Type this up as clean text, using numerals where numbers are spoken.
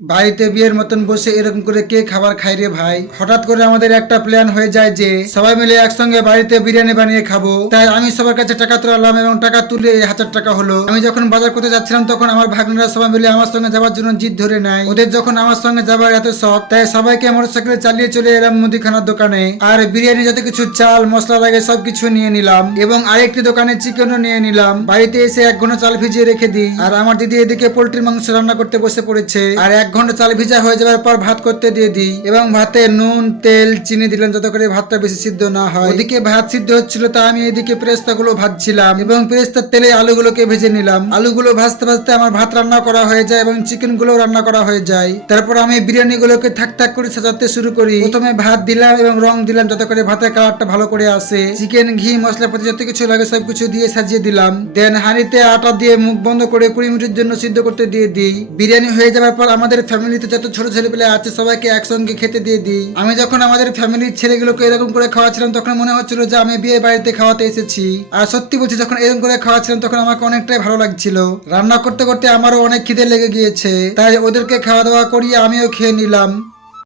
বাড়িতে বিয়ের মতন বসে এরকম করে কে খাবার খাই রে ভাই। হঠাৎ করে আমাদের একটা প্ল্যান হয়ে যায় যে সবাই মিলে একসঙ্গে বাড়িতে বিরিয়ানি বানিয়ে খাবো। তাই আমি সবার কাছে টাকা তোলালাম এবং টাকা তুলে 1000 টাকা হলো। আমি যখন বাজার করতে যাচ্ছিলাম তখন আমার ভাগ্নেরা সবাই মিলে আমার সঙ্গে যাওয়ার জন্য জিদ ধরে নেয়। ওদের যখন আমার সঙ্গে যাবার এত শখ, তাই সবাইকে মোটরসাইকেলে চালিয়ে চলে এলাম মুদিখানার দোকানে। আর বিরিয়ানি যত কিছু চাল মশলা লাগে সবকিছু নিয়ে নিলাম এবং আরেকটি দোকানে চিকেনও নিয়ে নিলাম। বাড়িতে এসে 1 ঘন্টা চাল ভিজিয়ে রেখে দিই। আর আমার দিদি এদিকে পোল্ট্রির মাংস রান্না করতে বসে পড়েছে। আর 1 ঘন্টা চাল ভিজা হয়ে যাওয়ার পর ভাত করতে দিয়ে দিই এবং ভাতে নুন তেল চিনি দিলাম যাতে করে ভাতটা বেশি সিদ্ধ না হয়। ওদিকে ভাত সিদ্ধ হচ্ছিল তা আমি এদিকে পেরেস্তা গুলো ভাজছিলাম এবং পেরেস্তার তেলে আলুগুলোকে ভেজে নিলাম। আলুগুলো ভাজতে ভাজতে আমার ভাত রান্না করা হয়ে যায় এবং চিকেন গুলো রান্না করা হয়ে যায়। তারপর আমি বিরিয়ানি গুলোকে থাক থাক করে সাজাতে শুরু করি। প্রথমে ভাত দিলাম এবং রং দিলাম যাতে করে ভাতের কালারটা ভালো করে আসে। চিকেন ঘি মশলাপাতি যত কিছু লাগে সবকিছু দিয়ে সাজিয়ে দিলাম। দেন হাঁড়িতে আটা দিয়ে মুখ বন্ধ করে 20 মিনিটের জন্য সিদ্ধ করতে দিয়ে দিই। বিরিয়ানি হয়ে যাওয়ার পর আমাদের ফ্যামিলিতে যত ছোট ছেলেপেলে আছে সবাইকে একসঙ্গে খেতে দিয়ে দিই। আমি যখন আমাদের ফ্যামিলির ছেলেগুলোকে এরকম করে খাওয়াচ্ছিলাম তখন মনে হচ্ছিল যে আমি বিয়ে বাড়িতে খাওয়াতে এসেছি। আর সত্যি বলছি যখন এরকম করে খাওয়াচ্ছিলাম তখন আমাকে অনেকটাই ভালো লাগছিল। রান্না করতে করতে আমারও অনেক খিদে লেগে গিয়েছে, তাই ওদেরকে খাওয়া দাওয়া করিয়ে আমিও খেয়ে নিলাম।